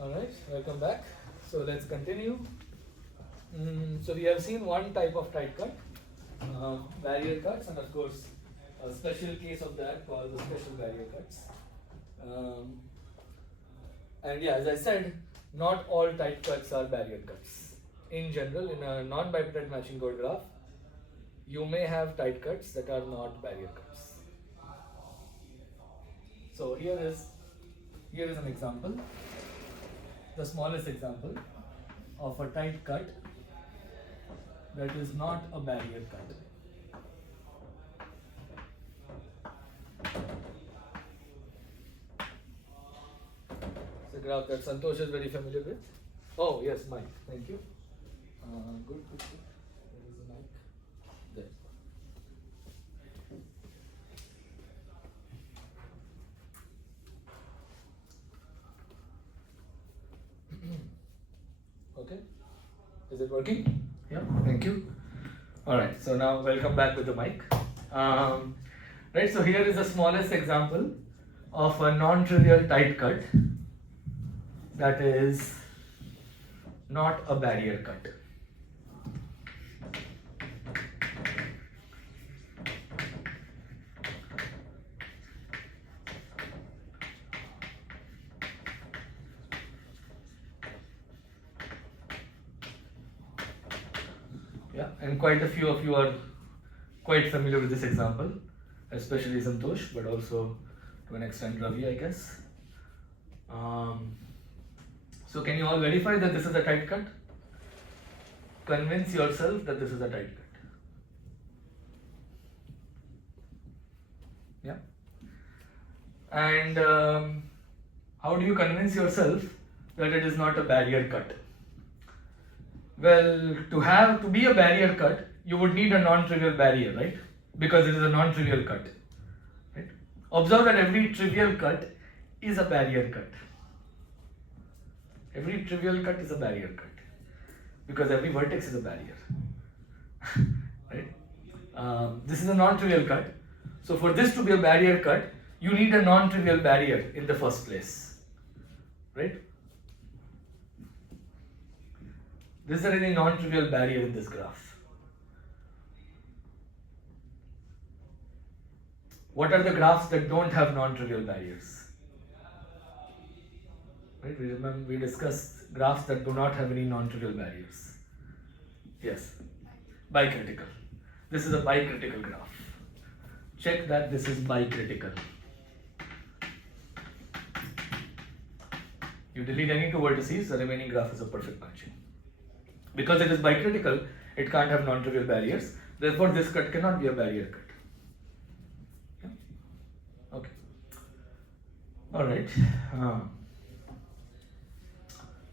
Alright, welcome back. So let's continue. So we have seen one type of tight cut, barrier cuts, and of course a special case of that called the special barrier cuts. And yeah, as I said, not all tight cuts are barrier cuts. In general, in a non-bipartite matching code graph, you may have tight cuts that are not barrier cuts. So here is an example, the smallest example of a tight cut that is not a barrier cut. It's a graph that Santosh is very familiar with. Oh yes, Mike, thank you. Good. There is a mic. There. Okay, is it working? Yeah, thank you. Alright, so now welcome back with the mic. Right, so here is the smallest example of a non-trivial tight cut that is not a barrier cut. Yeah, and quite a few of you are quite familiar with this example, especially Santosh, but also to an extent Ravi, I guess. So can you all verify that this is a tight cut? Convince yourself that this is a tight cut. Yeah. And how do you convince yourself that it is not a barrier cut? Well, to be a barrier cut, you would need a non-trivial barrier, right? Because it is a non-trivial cut, right? Observe that every trivial cut is a barrier cut. Every trivial cut is a barrier cut because every vertex is a barrier, right? This is a non-trivial cut. So for this to be a barrier cut, you need a non-trivial barrier in the first place, right? Is there any non-trivial barrier in this graph? What are the graphs that don't have non-trivial barriers? Right? We discussed graphs that do not have any non-trivial barriers. Yes, bicritical. This is a bicritical graph. Check that this is bicritical. You delete any two vertices, the remaining graph is a perfect matching. Because it is bicritical, it can't have non-trivial barriers. Therefore, this cut cannot be a barrier cut. Yeah? Okay. All right.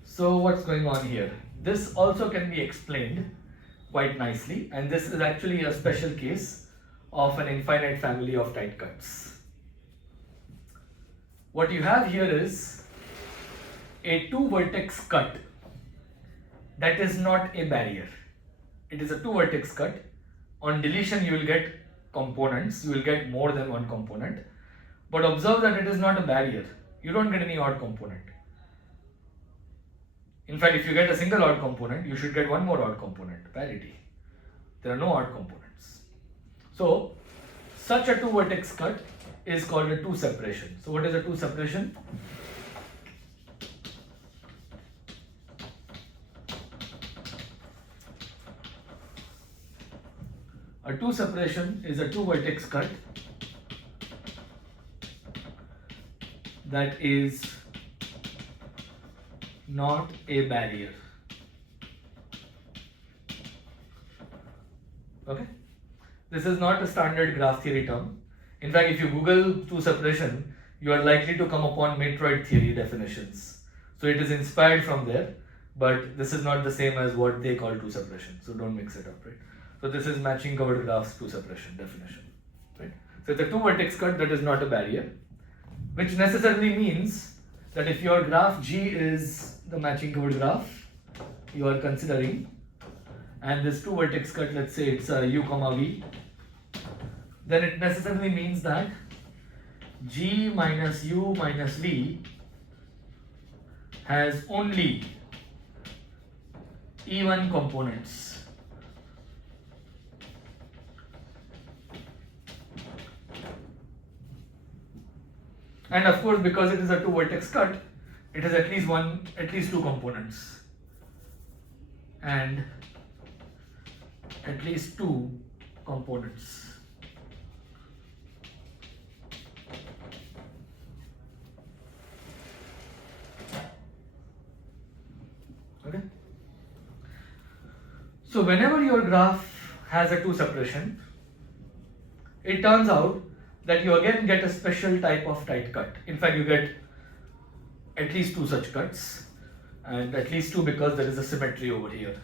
So what's going on here? This also can be explained quite nicely, and this is actually a special case of an infinite family of tight cuts. What you have here is a two-vertex cut that is not a barrier. It is a two-vertex cut. On deletion, you will get components. You will get more than one component. But observe that it is not a barrier. You don't get any odd component. In fact, if you get a single odd component, you should get one more odd component, parity. There are no odd components. So, such a two-vertex cut is called a two-separation. So, what is a two-separation? A two-separation is a two-vertex cut that is not a barrier. Okay? This is not a standard graph theory term. In fact, if you Google two-separation, you are likely to come upon matroid theory definitions. So it is inspired from there, but this is not the same as what they call two-separation. So don't mix it up, right? So this is matching covered graphs two-separation definition, right? So it's a two-vertex cut that is not a barrier, which necessarily means that if your graph G is the matching covered graph you are considering, and this two-vertex cut, let's say it's U comma V, then it necessarily means that G minus U minus V has only even components. And of course, because it is a two vertex cut, it has at least two components. And at least two components. Okay. So whenever your graph has a two separation, it turns out that you again get a special type of tight cut. In fact, you get at least two such cuts, and at least two because there is a symmetry over here.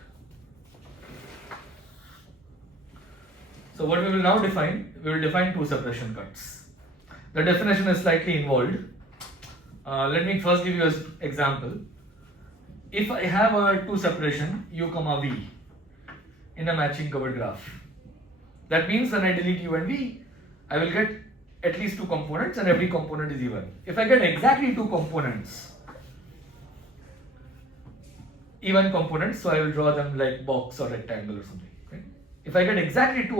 So what we will now define, we will define two separation cuts. The definition is slightly involved. Let me first give you an example. If I have a two separation u comma v in a matching covered graph, that means when I delete u and v, I will get at least two components and every component is even. If I get exactly two components, even components, so I will draw them like box or rectangle or something. Right? If I get exactly two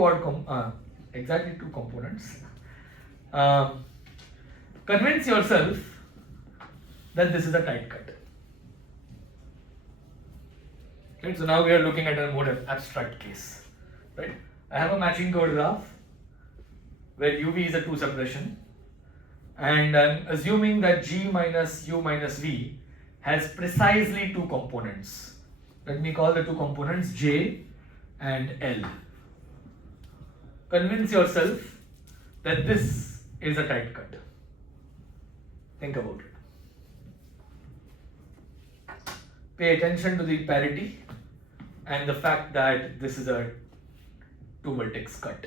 components, convince yourself that this is a tight cut. Right? So now we are looking at a more abstract case. Right? I have a matching covered graph where uv is a two separation, and I'm assuming that g minus u minus v has precisely two components. Let me call the two components j and l. Convince yourself that this is a tight cut. Think about it. Pay attention to the parity and the fact that this is a two vertex cut.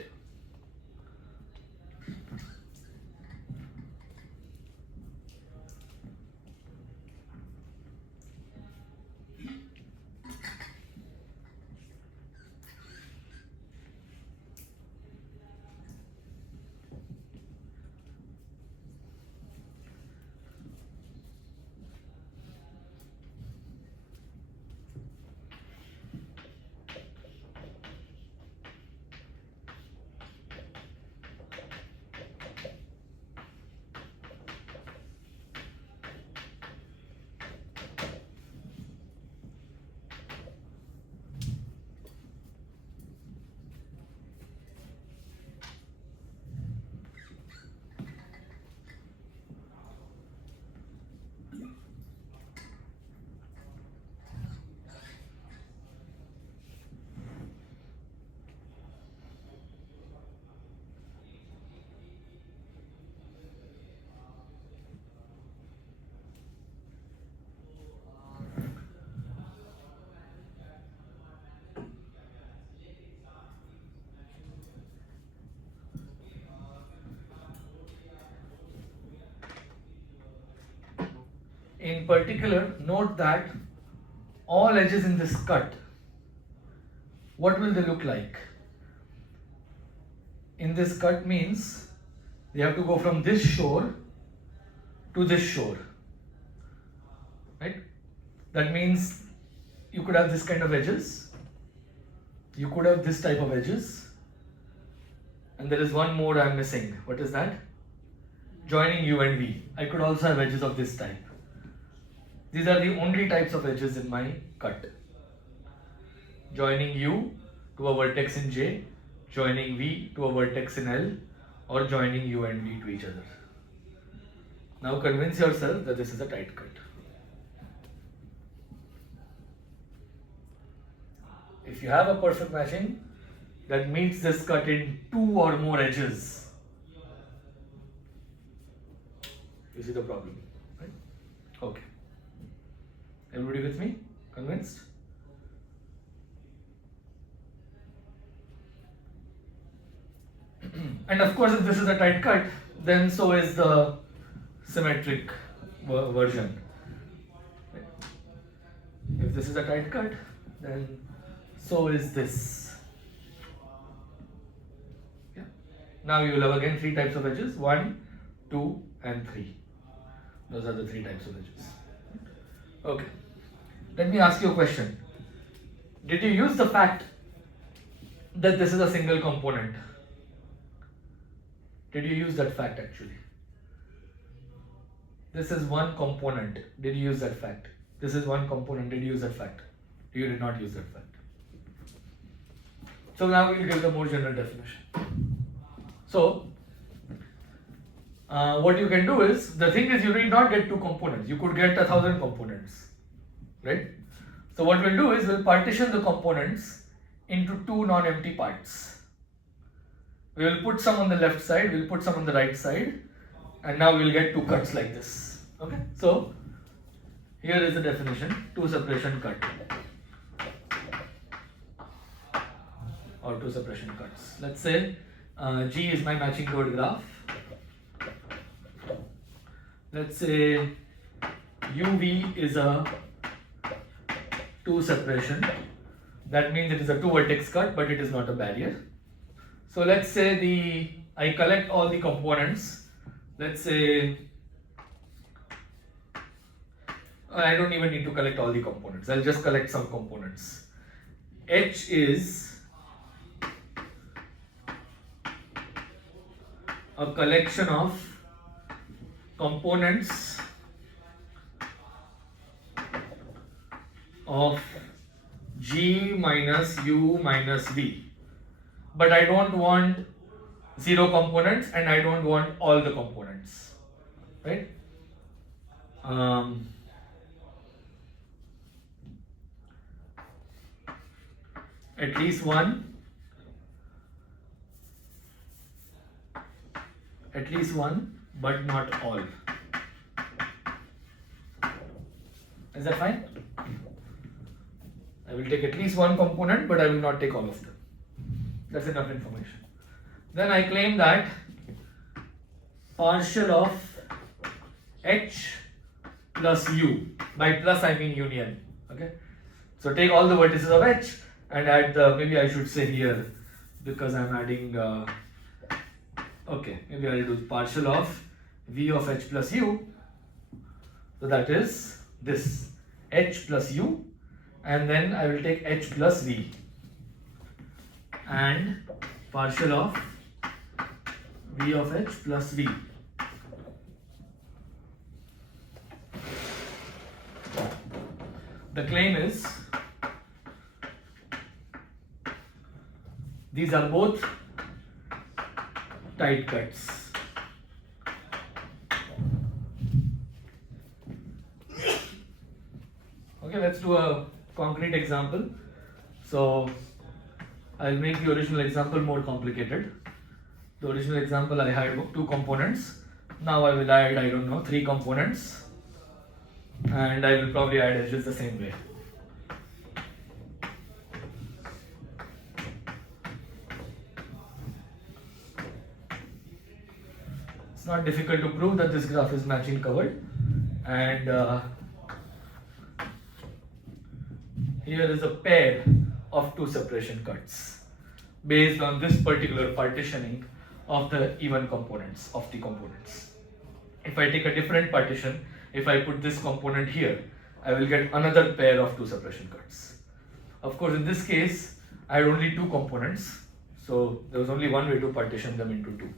In particular, note that all edges in this cut, what will they look like? In this cut means they have to go from this shore to this shore, right? That means you could have this kind of edges, you could have this type of edges, and there is one more I'm missing. What is that? Joining u and v. I could also have edges of this type. These are the only types of edges in my cut. Joining u to a vertex in j, joining v to a vertex in l, or joining u and v to each other. Now convince yourself that this is a tight cut. If you have a perfect matching that meets this cut in two or more edges, you see the problem, right? Okay. Everybody with me? Convinced? And of course, if this is a tight cut, then so is the symmetric version. If this is a tight cut, then so is this. Yeah. Now you will have again three types of edges: 1, 2, and 3. Those are the three types of edges. Okay. Let me ask you a question. Did you use the fact that this is a single component? Did you use that fact actually? This is one component. Did you use that fact? This is one component. Did you use that fact? You did not use that fact. So now we'll give the more general definition. So what you can do is, the thing is, you need not get two components. You could get 1,000 components, right? So what we'll do is, we'll partition the components into two non-empty parts. We will put some on the left side, we'll put some on the right side, and now we'll get two cuts like this. Okay, so here is the definition: two separation cut or two separation cuts. Let's say G is my matching code graph. Let's say UV is a two separation. That means it is a two vertex cut, but it is not a barrier. So let's say I collect all the components. Let's say I don't even need to collect all the components. I'll just collect some components. H is a collection of components of G minus U minus V. But I don't want zero components and I don't want all the components, right? At least one, but not all. Is that fine? I will take at least one component, but I will not take all of them. That's enough information. Then I claim that partial of H plus U, by plus I mean union. Okay, so take all the vertices of H and add the, maybe I should say here, because I'm adding okay, maybe I'll do partial of V of H plus U. So that is this H plus U, and then I will take H plus V and partial of V of H plus V. The claim is these are both tight cuts. Okay, let's do a concrete example. So I'll make the original example more complicated. The original example, I had two components. Now I will add, I don't know, three components, and I will probably add edges the same way. It's not difficult to prove that this graph is matching covered, and here is a pair of two separation cuts based on this particular partitioning of the even components of the components. If I take a different partition, if I put this component here, I will get another pair of two separation cuts. Of course, in this case, I had only two components, so there was only one way to partition them into two.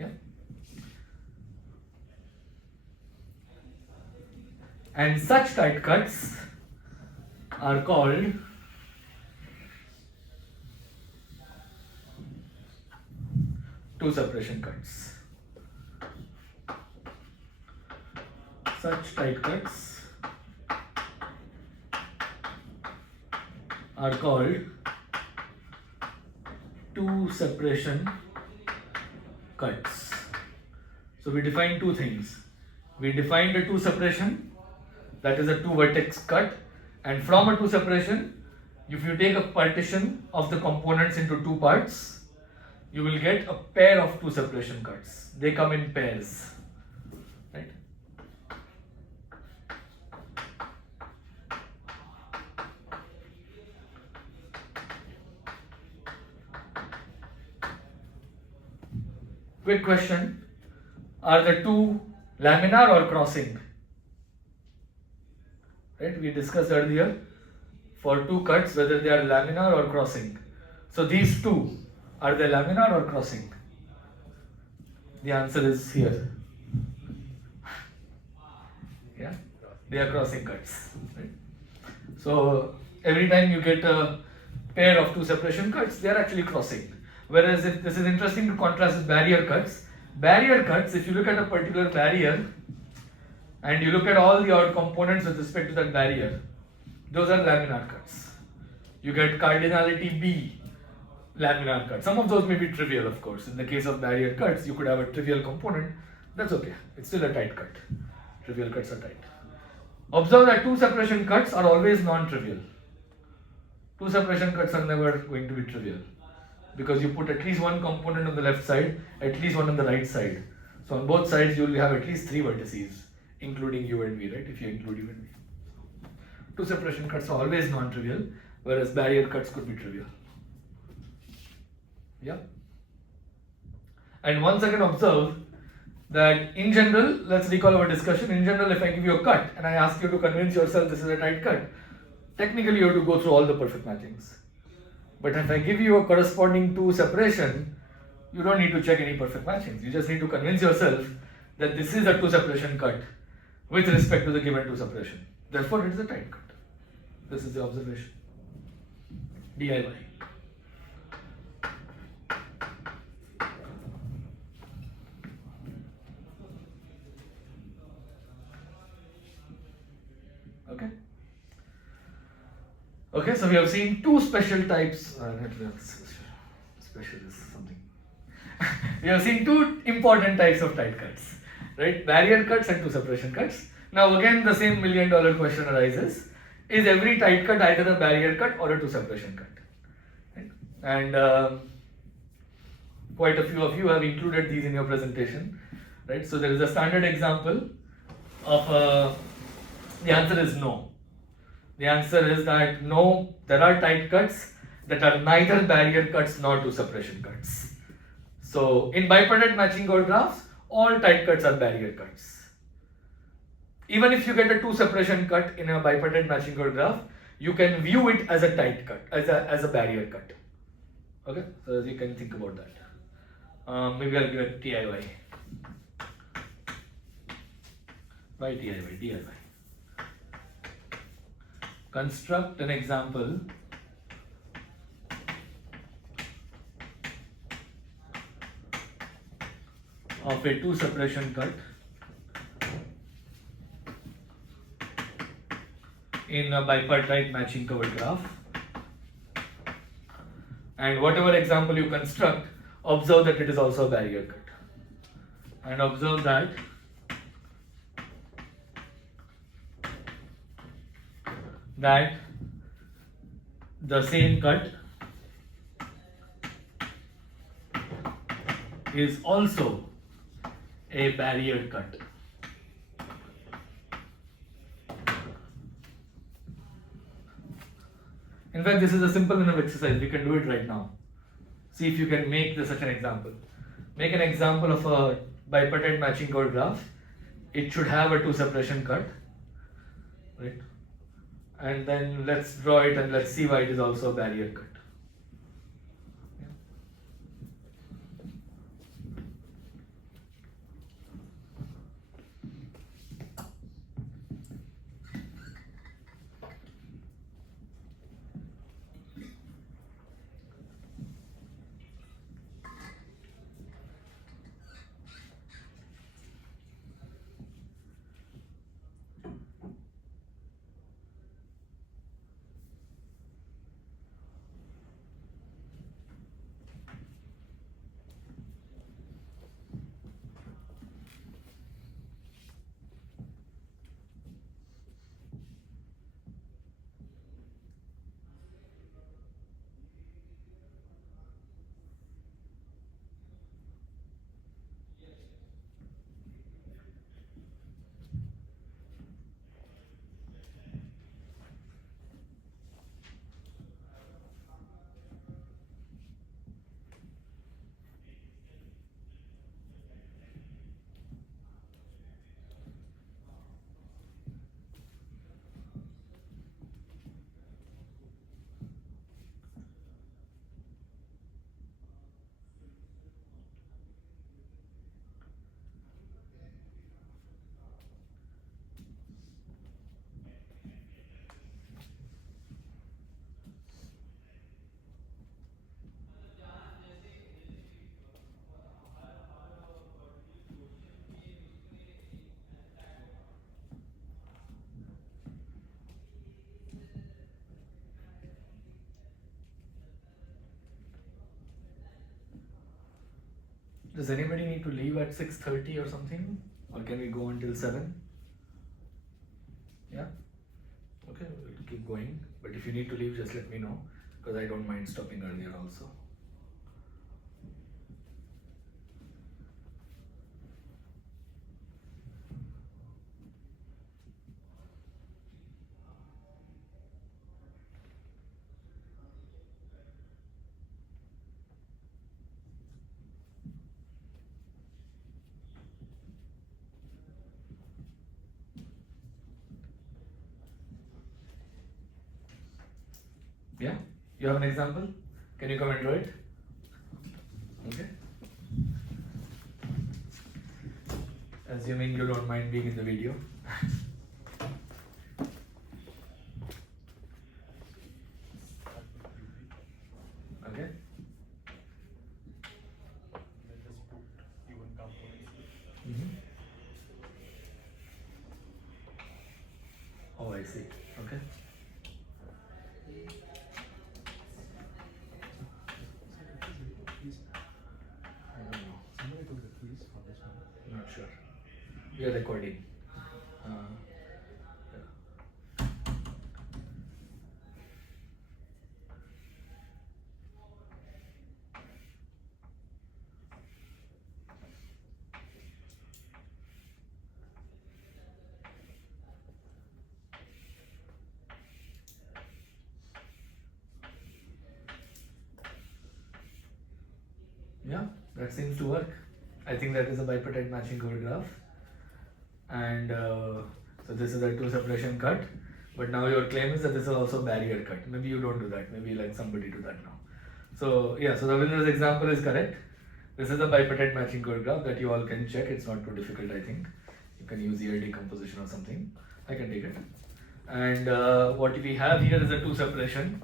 Yeah. And such tight cuts are called two separation cuts. Such tight cuts are called two separation cuts. So we define two things. We defined a two separation, that is a two vertex cut, and from a two separation, if you take a partition of the components into two parts, you will get a pair of two separation cuts. They come in pairs, right? Quick question, are the two laminar or crossing? right? We discussed earlier for two cuts whether they are laminar or crossing. So these two, are they laminar or crossing? The answer is here. Yeah, they are crossing cuts, right? So every time you get a pair of two separation cuts, they are actually crossing. Whereas if this is interesting to contrast with barrier cuts. Barrier cuts, if you look at a particular barrier and you look at all the odd components with respect to that barrier, those are laminar cuts. You get cardinality B, laminar cut. Some of those may be trivial, of course. In the case of barrier cuts, you could have a trivial component. That's okay. It's still a tight cut. Trivial cuts are tight. Observe that two separation cuts are always non-trivial. Two separation cuts are never going to be trivial because you put at least one component on the left side, at least one on the right side. So on both sides, you will have at least three vertices, including U and V, right? If you include U and V. Two separation cuts are always non-trivial, whereas barrier cuts could be trivial. Yeah. And once again observe that in general, let's recall our discussion. In general, if I give you a cut and I ask you to convince yourself this is a tight cut, technically you have to go through all the perfect matchings. But if I give you a corresponding two separation, you don't need to check any perfect matchings. You just need to convince yourself that this is a two separation cut with respect to the given two separation. Therefore, it is a tight cut. This is the observation. DIY. Okay, so we have seen two special types. Special is something. We have seen two important types of tight cuts, right? Barrier cuts and two separation cuts. Now again, the same million-dollar question arises: is every tight cut either a barrier cut or a two separation cut? Right? And quite a few of you have included these in your presentation, right? So there is a standard example of the answer is no. The answer is that no, there are tight cuts that are neither barrier cuts nor two separation cuts. So in bipartite matching chord graphs, all tight cuts are barrier cuts. Even if you get a two separation cut in a bipartite matching chord graph, you can view it as a tight cut, as a barrier cut. Okay, so you can think about that. Maybe I'll give it DIY. Why DIY? DIY. Construct an example of a two separation cut in a bipartite matching covered graph, and whatever example you construct, observe that it is also a barrier cut, and observe that the same cut is also a barrier cut. In fact, this is a simple enough exercise. We can do it right now. See if you can make such an example. Make an example of a bipartite matching chord graph. It should have a two separation cut, right? And then let's draw it and let's see why it is also a barrier cut. Does anybody need to leave at 6:30 or something? Or can we go until 7? Yeah? Okay, we'll keep going. But if you need to leave, just let me know, because I don't mind stopping earlier also. Yeah? You have an example? Can you come and draw it? Okay. Assuming you don't mind being in the video. Okay. Oh, I see. Okay. Not sure. We are recording. Yeah, that seems to work. I think that is a bipartite matching chord graph. And so this is a two separation cut. But now your claim is that this is also barrier cut. Maybe you don't do that. Maybe let somebody do that now. So yeah, so Ravindra's example is correct. This is a bipartite matching chord graph that you all can check. It's not too difficult, I think. You can use ELP composition or something. I can take it. And what we have here is a two separation.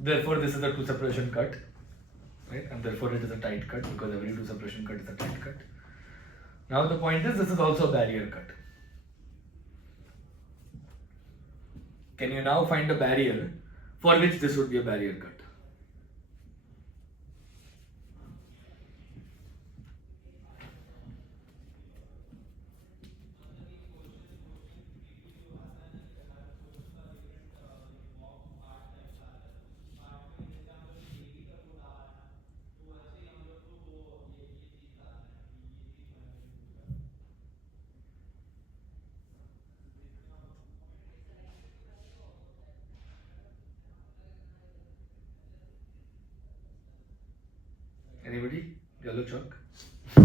Therefore, this is a two separation cut. Right? And therefore it is a tight cut, because every two separation cut is a tight cut. Now the point is, this is also a barrier cut. Can you now find a barrier for which this would be a barrier cut? Anybody? Yellow chalk? I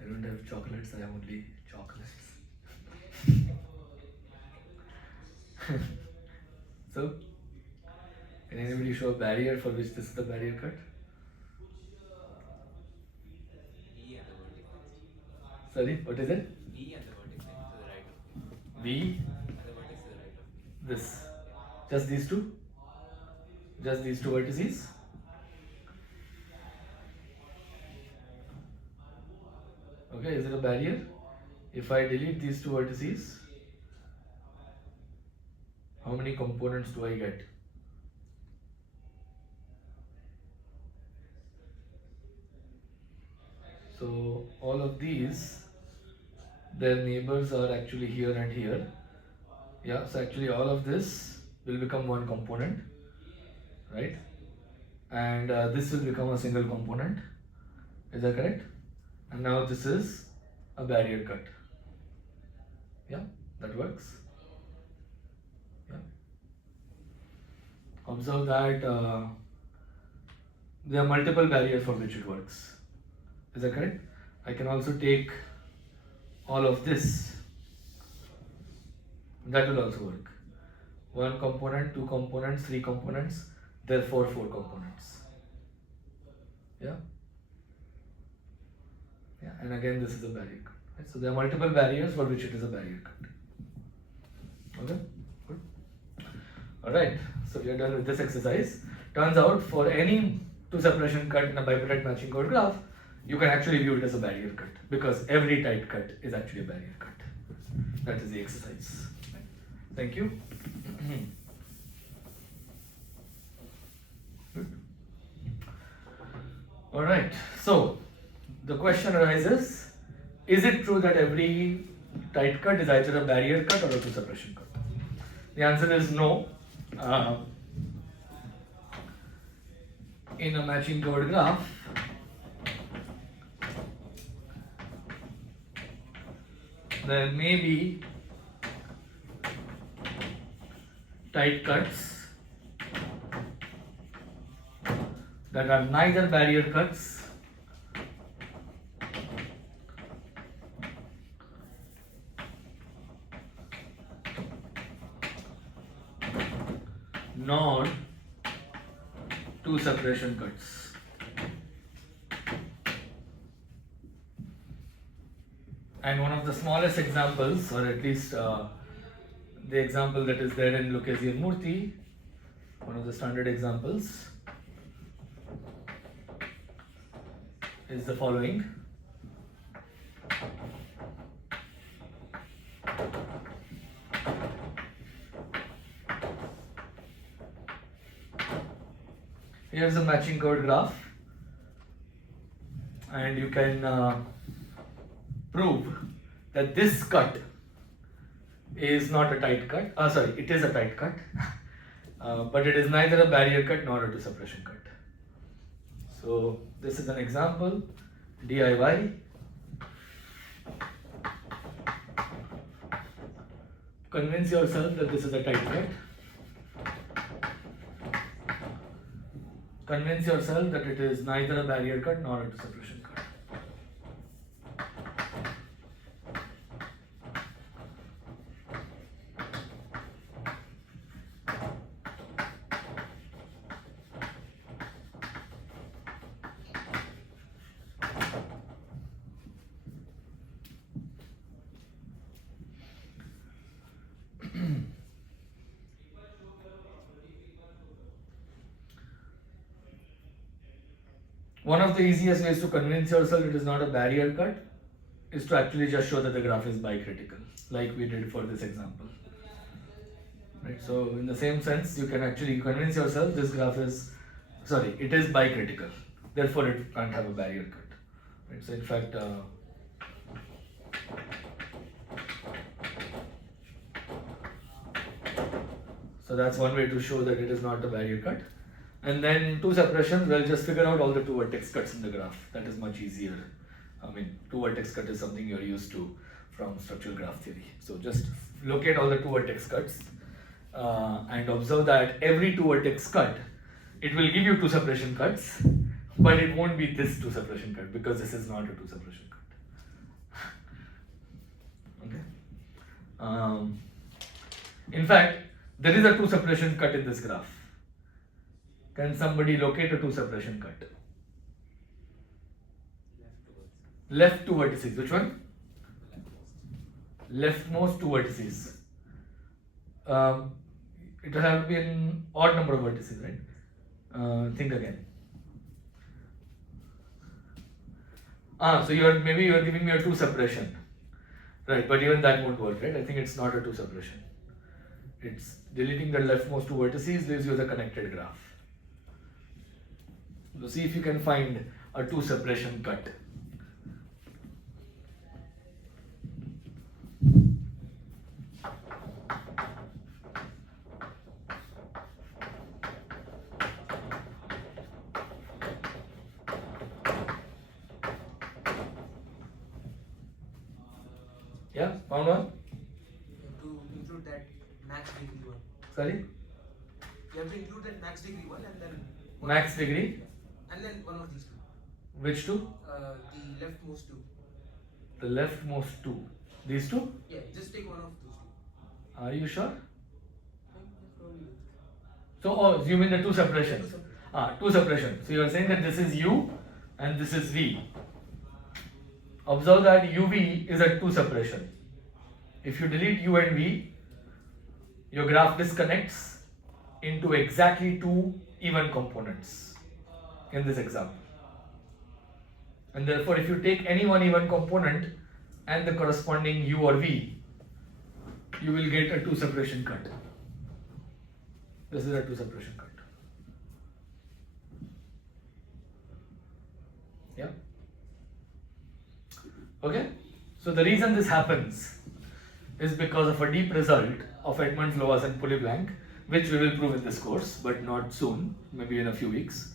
don't have chocolates, I have only chocolates. So, can anybody show a barrier for which this is the barrier cut? E and the vertex. Sorry, what is it? E and the vertex to the right of me. B? And the vertex to the right of me. This. Just these two? Just these two vertices? Okay, is it a barrier? If I delete these two vertices, how many components do I get? So all of these, their neighbors are actually here and here. Yeah, so actually all of this will become one component, right? And this will become a single component. Is that correct? And now this is a barrier cut. Yeah, that works. Yeah. Observe that there are multiple barriers for which it works. Is that correct? I can also take all of this. That will also work. One component, two components, three components, therefore four components. Yeah? Yeah, and again this is a barrier cut. Right? So there are multiple barriers for which it is a barrier cut. Okay? Good. Alright, so we are done with this exercise. Turns out for any two separation cut in a bipartite matching chord graph, you can actually view it as a barrier cut, because every tight cut is actually a barrier cut. That is the exercise. Thank you. Good. All right. So the question arises: is it true that every tight cut is either a barrier cut or a two-suppression cut? The answer is no. In a matching covered graph, there may be tight cuts that are neither barrier cuts nor two suppression cuts. And one of the smallest examples, or at least the example that is there in Lucchesi and Murty, one of the standard examples, is the following. Here's a matching covered graph, and you can prove that this cut is not a tight cut. Sorry, it is a tight cut, but it is neither a barrier cut nor a two suppression cut. So this is an example, DIY. Convince yourself that this is a tight cut. Convince yourself that it is neither a barrier cut nor a two suppression cut. One of the easiest ways to convince yourself it is not a barrier cut is to actually just show that the graph is bicritical, like we did for this example. Right? So in the same sense, you can actually convince yourself this graph is, sorry, it is bicritical. Therefore, it can't have a barrier cut. Right? So in fact, so that's one way to show that it is not a barrier cut. And then two suppressions, well, just figure out all the two vertex cuts in the graph. That is much easier. I mean, two vertex cut is something you're used to from structural graph theory. So just locate all the two vertex cuts and observe that every two vertex cut, it will give you two suppression cuts, but it won't be this two suppression cut because this is not a two suppression cut. Okay. In fact, there is a two suppression cut in this graph. Can somebody locate a two suppression cut? Left two vertices. Which one? Leftmost two vertices. It will have to be an odd number of vertices, right? Think again. So maybe you are giving me a two suppression, right? But even that won't work, right? I think it's not a two suppression. It's deleting the leftmost two vertices leaves you the connected graph. So see if you can find a two suppression cut. Yeah, found one? To include that max degree one. Sorry? You have to include that max degree one and then Max degree? and then one of these two. Which two? The leftmost two. The leftmost two. These two? Yeah, just take one of those two. Are you sure? Probably. So, you mean the two suppression? Two suppression. Two suppression. So you are saying that this is U and this is V. Observe that UV is a two suppression. If you delete U and V, your graph disconnects into exactly two even components in this example. And therefore, if you take any one even component and the corresponding U or V, you will get a two separation cut. This is a two separation cut. Yeah. Okay. So the reason this happens is because of a deep result of Edmonds, Lovász and Pulleyblank, which we will prove in this course, but not soon, maybe in a few weeks.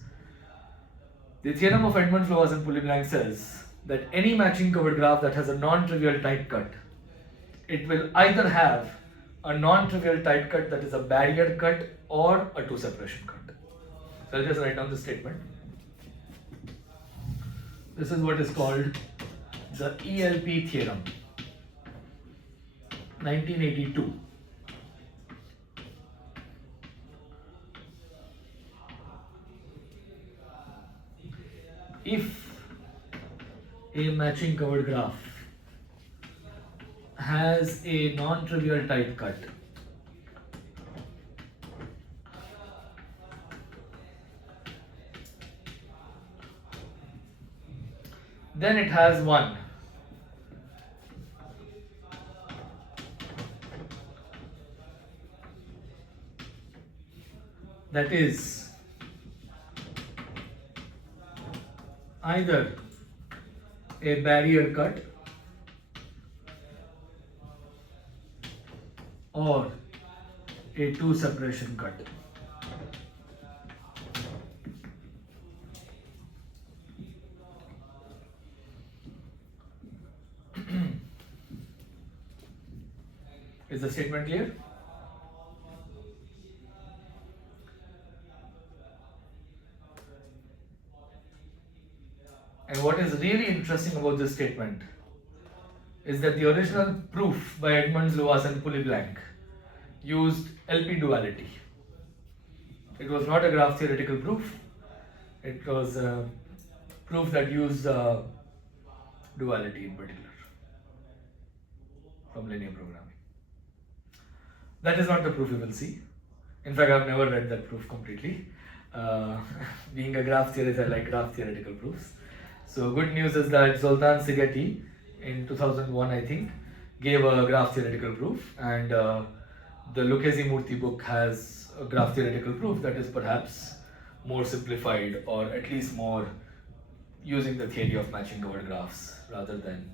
The theorem of Edmonds, Lovász and Pulleyblank says that any matching covered graph that has a non-trivial tight cut, it will either have a non-trivial tight cut that is a barrier cut or a two separation cut. So I'll just write down the statement. This is what is called the ELP Theorem, 1982. If a matching covered graph has a non-trivial tight cut, then it has one that is either a barrier cut or a two separation cut. Is the statement clear? And what is really interesting about this statement is that the original proof by Edmonds, Lovász and Pulleyblank used LP duality. It was not a graph theoretical proof. It was a proof that used duality in particular from linear programming. That is not the proof you will see. In fact, I've never read that proof completely. Being a graph theorist, I like graph theoretical proofs. So good news is that Zoltán Szigeti in 2001, I think, gave a graph theoretical proof, and the Lucchesi and Murty book has a graph theoretical proof that is perhaps more simplified, or at least more using the theory of matching covered graphs rather than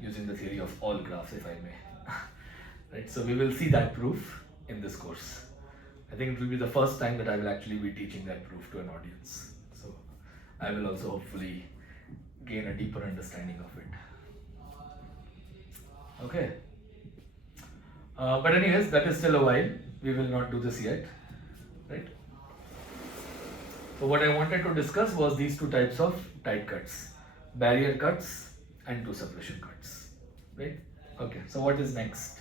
using the theory of all graphs, if I may. Right, so we will see that proof in this course. I think it will be the first time that I will actually be teaching that proof to an audience. So I will also hopefully gain a deeper understanding of it. Okay. But anyways, that is still a while. We will not do this yet. Right? So what I wanted to discuss was these two types of tight cuts. Barrier cuts and two separation cuts. Right? Okay, so what is next?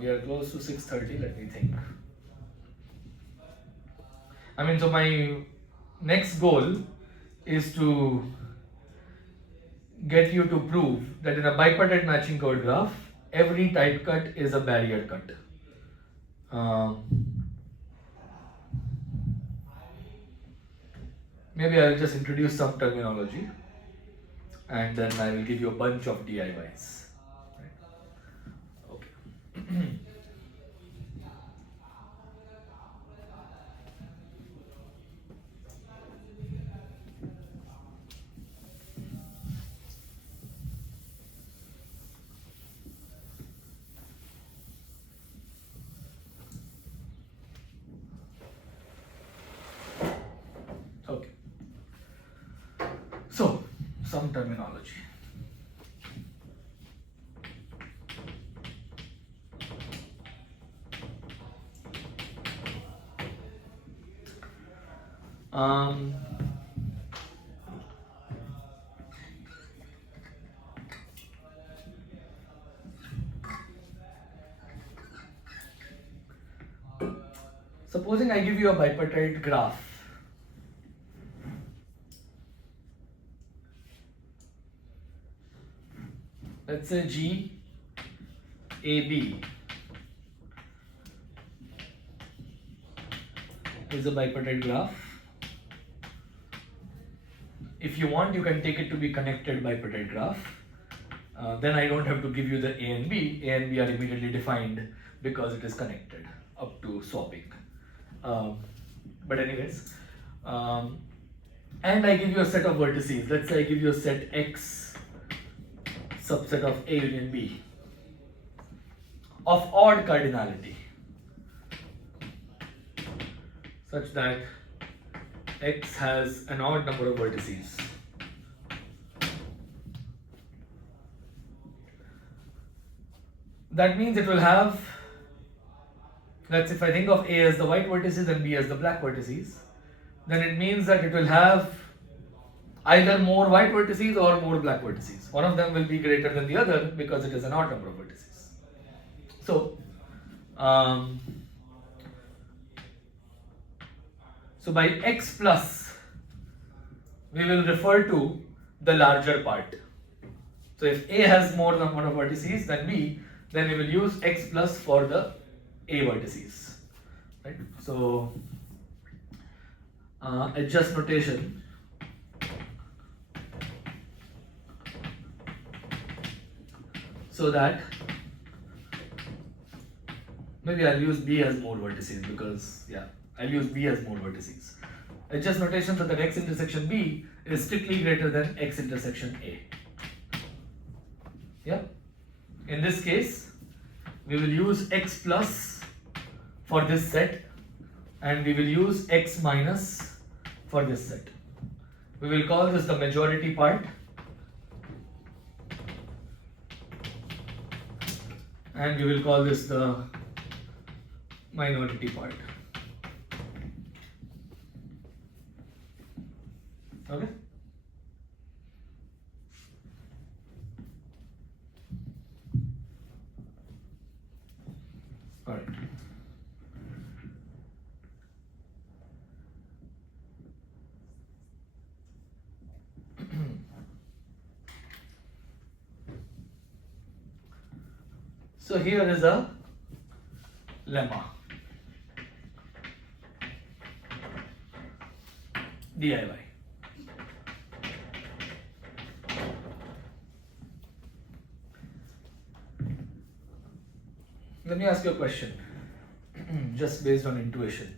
We are close to 6:30, let me think. So my next goal is to get you to prove that in a bipartite matching covered graph, every tight cut is a barrier cut. Maybe I will just introduce some terminology and then I will give you a bunch of DIYs. Okay. So, some terminology. Supposing I give you a bipartite graph. Let's say G AB is a bipartite graph. If you want, you can take it to be connected bipartite graph. then I don't have to give you the A and B. A and B are immediately defined because it is connected up to swapping. But anyways, and I give you a set of vertices. Let's say I give you a set X subset of A union B of odd cardinality, such that X has an odd number of vertices. That means it will have, let's if I think of A as the white vertices and B as the black vertices, then it means that it will have either more white vertices or more black vertices. One of them will be greater than the other because it is an odd number of vertices. So, so by X plus, we will refer to the larger part. So if A has more number of vertices than B, then we will use X plus for the A vertices, right? So adjust notation so that maybe I'll use B as more vertices because I'll use B as more vertices. Adjust notation so that X intersection B is strictly greater than X intersection A. Yeah. In this case, we will use X plus for this set and we will use X minus for this set. We will call this the majority part and we will call this the minority part. Okay? Alright. So here is a lemma. DIY. Let me ask you a question, just based on intuition.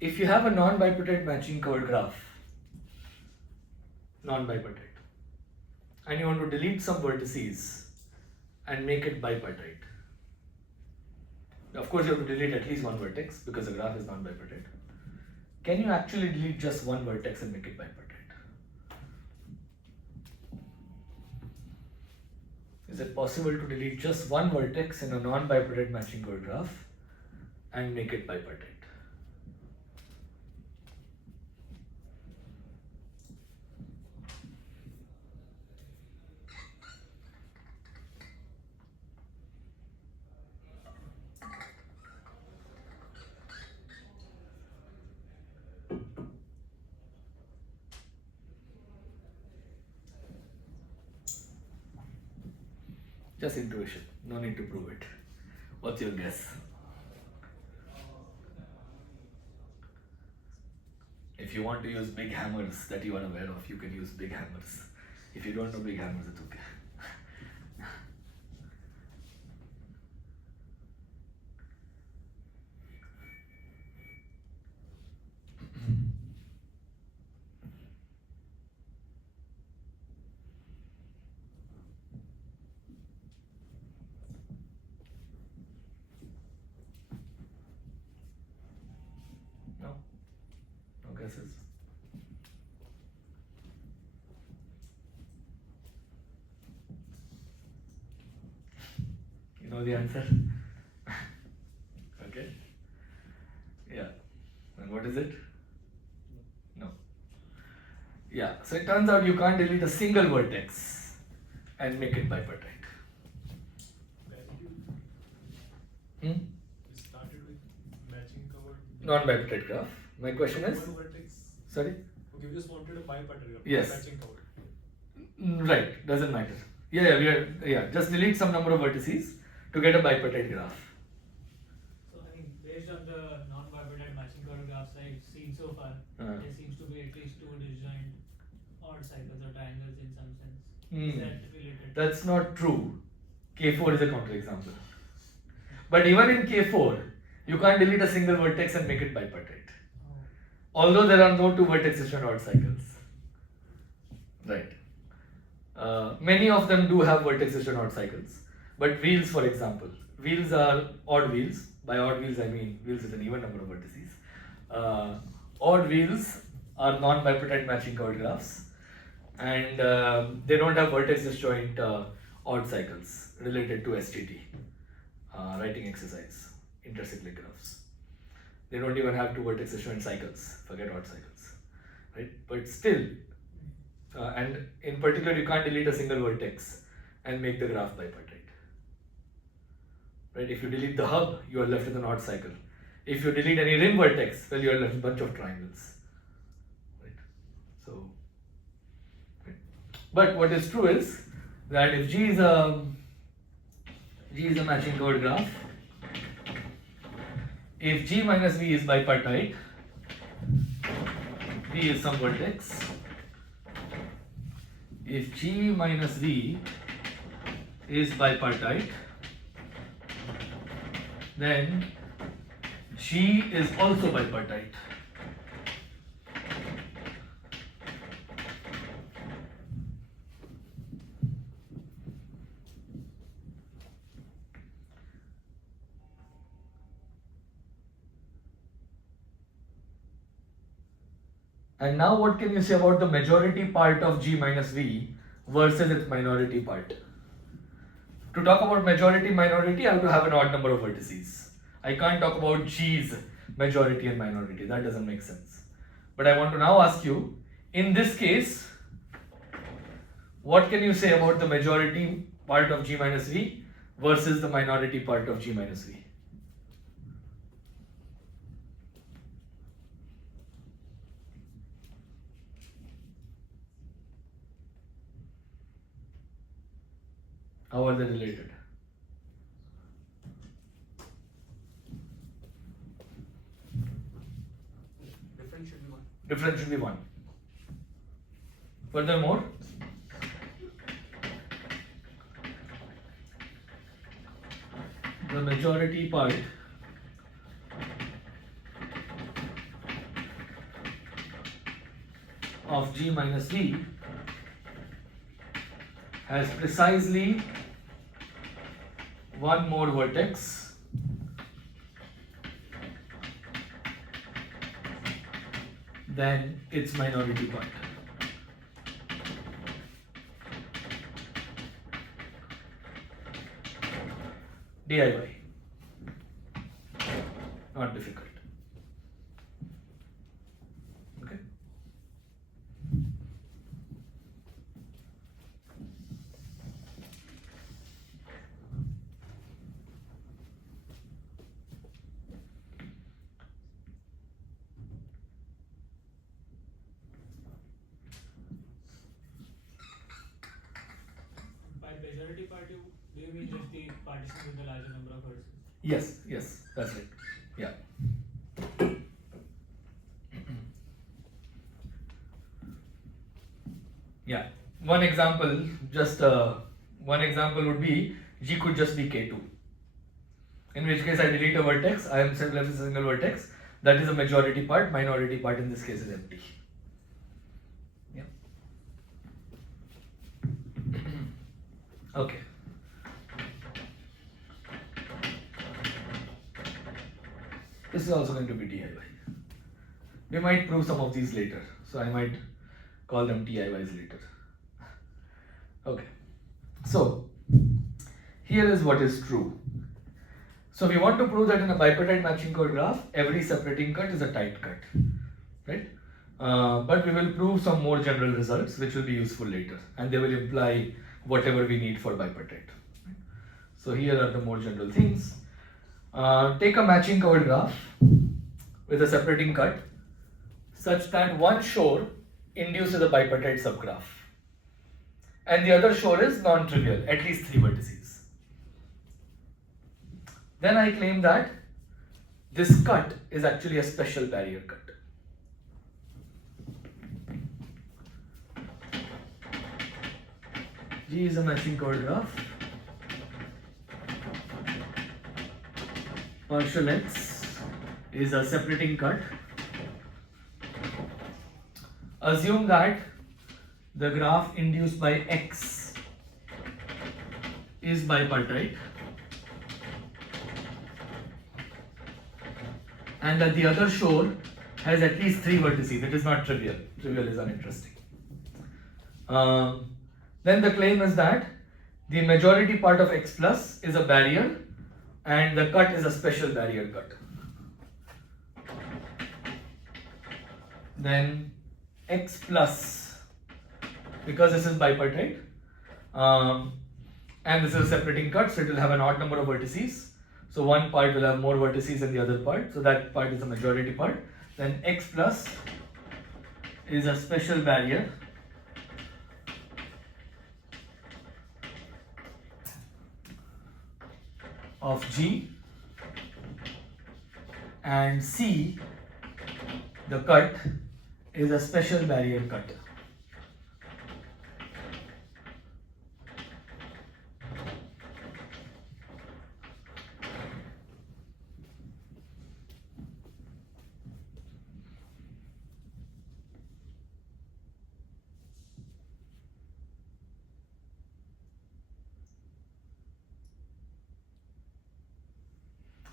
If you have a non-bipartite matching covered graph, non-bipartite, and you want to delete some vertices and make it bipartite, of course you have to delete at least one vertex because the graph is non-bipartite. Can you actually delete just one vertex and make it bipartite? Is it possible to delete just one vertex in a non-bipartite matching covered graph and make it bipartite? Just intuition, no need to prove it. What's your guess? If you want to use big hammers that you are aware of, you can use big hammers. If you don't know big hammers, it's okay. No guesses? You know the answer? Okay. Yeah. And what is it? No. Yeah. So it turns out you can't delete a single vertex and make it bipartite. Hmm? We started with matching covered. Non-bipartite graph. My question is? One vertex. Sorry? Okay, we just wanted a bipartite graph. Yes. Matching covered. Right, doesn't matter. Just delete some number of vertices to get a bipartite graph. So I think based on the non-bipartite matching covered graphs I've seen so far, there seems to be at least two disjoint odd cycles or triangles in some sense. Hmm. Is that related? That's not true. K4 is a counterexample. But even in K4, you can't delete a single vertex and make it bipartite. Oh. Although there are no two vertex disjoint odd cycles. Right. Many of them do have vertex disjoint odd cycles. But wheels, for example, wheels are odd wheels. By odd wheels, I mean wheels with an even number of vertices. Odd wheels are non-bipartite matching covered graphs, and they don't have vertex disjoint odd cycles related to STT, writing exercise, intercyclic graphs. They don't even have two vertex disjoint cycles, forget odd cycles, right? But still, and in particular, you can't delete a single vertex and make the graph bipartite. Right? If you delete the hub, you are left with an odd cycle. If you delete any rim vertex, well, you are left with a bunch of triangles. Right? So, right. But what is true is that if G is a matching covered graph, if G minus V is bipartite, V is some vertex. If G minus V is bipartite, then G is also bipartite. And now what can you say about the majority part of G minus V versus its minority part? To talk about majority minority, I have to have an odd number of vertices. I can't talk about G's majority and minority, that doesn't make sense. But I want to now ask you, in this case, what can you say about the majority part of G minus V versus the minority part of G minus V? How are they related? Difference should be 1. Difference should be 1. Furthermore, the majority part of G minus V has precisely one more vertex than its minority part. DIY. Not difficult. Okay. By majority part, do you mean just the partition with the larger number of vertices? Yes, yes, that's right. Yeah. Yeah. One example would be G could just be K2. In which case I delete a vertex, I am left with a single vertex. That is a majority part, minority part in this case is empty. Yeah. Okay. This is also going to be DIY. We might prove some of these later, so I might call them DIYs later. Okay, so here is what is true. So we want to prove that in a bipartite matching code graph, every separating cut is a tight cut, right? But we will prove some more general results which will be useful later, and they will imply whatever we need for bipartite. So here are the more general things. Take a matching covered graph with a separating cut such that one shore induces a bipartite subgraph and the other shore is non-trivial, at least 3 vertices. Then I claim that this cut is actually a special barrier cut. G is a matching covered graph. Partial X is a separating cut. Assume that the graph induced by X is bipartite and that the other shore has at least 3 vertices. It is not trivial. Trivial is uninteresting. Then the claim is that the majority part of X plus is a barrier and the cut is a special barrier cut. Then X plus, because this is bipartite and this is a separating cut, so it will have an odd number of vertices. So one part will have more vertices than the other part, so that part is the majority part. Then X plus is a special barrier of G, and C, the cut, is a special barrier cut.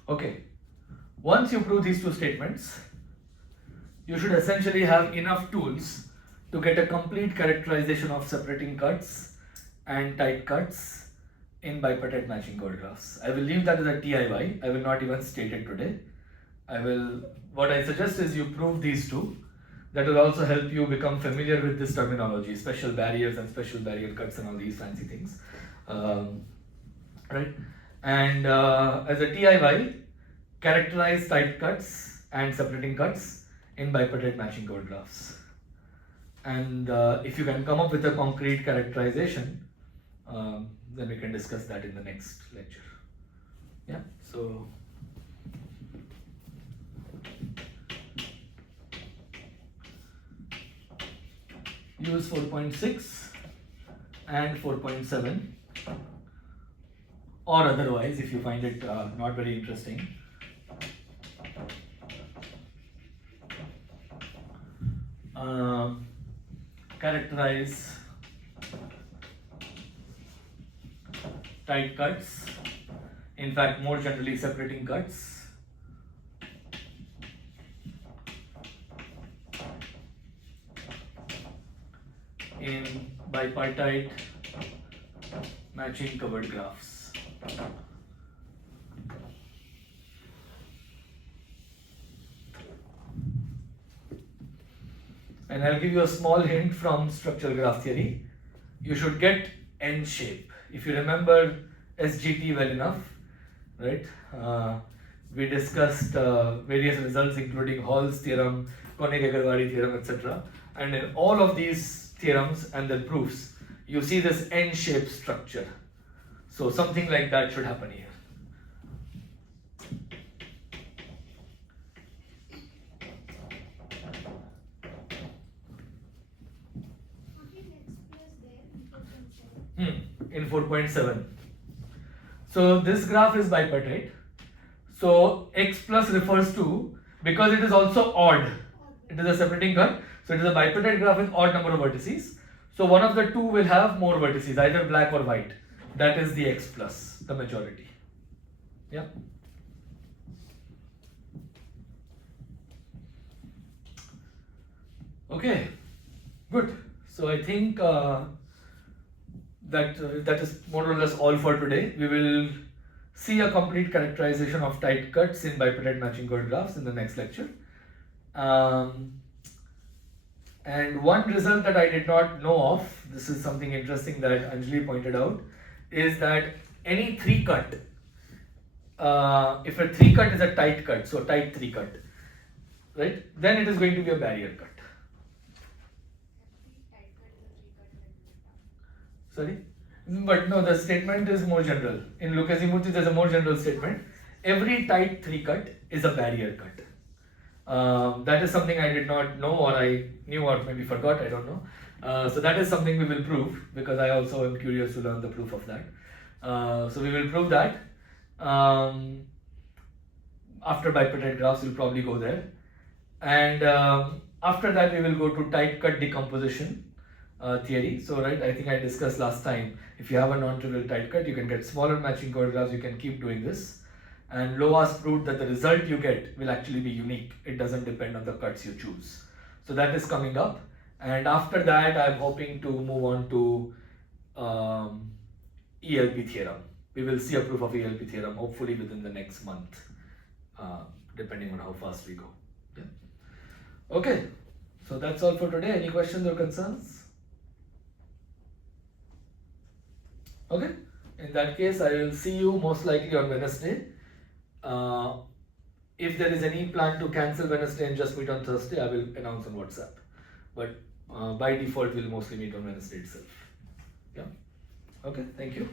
Okay, once you prove these two statements, you should essentially have enough tools to get a complete characterization of separating cuts and tight cuts in bipartite matching covered graphs. I will leave that as a TIY. I will not even state it today. What I suggest is you prove these two. That will also help you become familiar with this terminology, special barriers and special barrier cuts and all these fancy things. Right? And as a TIY, characterize tight cuts and separating cuts in bipartite matching covered graphs. And if you can come up with a concrete characterization, then we can discuss that in the next lecture. Yeah, so use 4.6 and 4.7, or otherwise if you find it not very interesting, characterize tight cuts, in fact more generally separating cuts, in bipartite matching covered graphs. And I'll give you a small hint from structural graph theory. You should get N shape. If you remember SGT well enough, right? We discussed various results including Hall's theorem, Koenig-Agarwal theorem, etc. And in all of these theorems and their proofs, you see this N-shaped structure. So something like that should happen here. In 4.7. So this graph is bipartite. So X plus refers to, because it is also odd, it is a separating cut, so it is a bipartite graph with odd number of vertices. So one of the two will have more vertices, either black or white. That is the X plus, the majority. Yeah. Okay, good. So I think that is more or less all for today. We will see a complete characterization of tight cuts in bipartite matching covered graphs in the next lecture. And one result that I did not know of, this is something interesting that Anjali pointed out, is that any 3 cut, if a 3 cut is a tight cut, so tight 3 cut, right, then it is going to be a barrier cut. Sorry? But no, the statement is more general. In Lucchesi and Murty, there's a more general statement. Every tight 3 cut is a barrier cut. That is something I did not know, or I knew or maybe forgot, I don't know. So that is something we will prove, because I also am curious to learn the proof of that. So we will prove that. After bipartite graphs, we'll probably go there. And after that, we will go to tight cut decomposition theory. So, right, I think I discussed last time, if you have a non-trivial tight cut, you can get smaller matching chord graphs, you can keep doing this. And Lovász proved that the result you get will actually be unique. It doesn't depend on the cuts you choose. So that is coming up. And after that, I'm hoping to move on to ELP theorem. We will see a proof of ELP theorem hopefully within the next month, depending on how fast we go. Yeah. Okay, so that's all for today. Any questions or concerns? Okay, in that case, I will see you most likely on Wednesday. If there is any plan to cancel Wednesday and just meet on Thursday, I will announce on WhatsApp. But by default, we'll mostly meet on Wednesday itself. Yeah. Okay, thank you.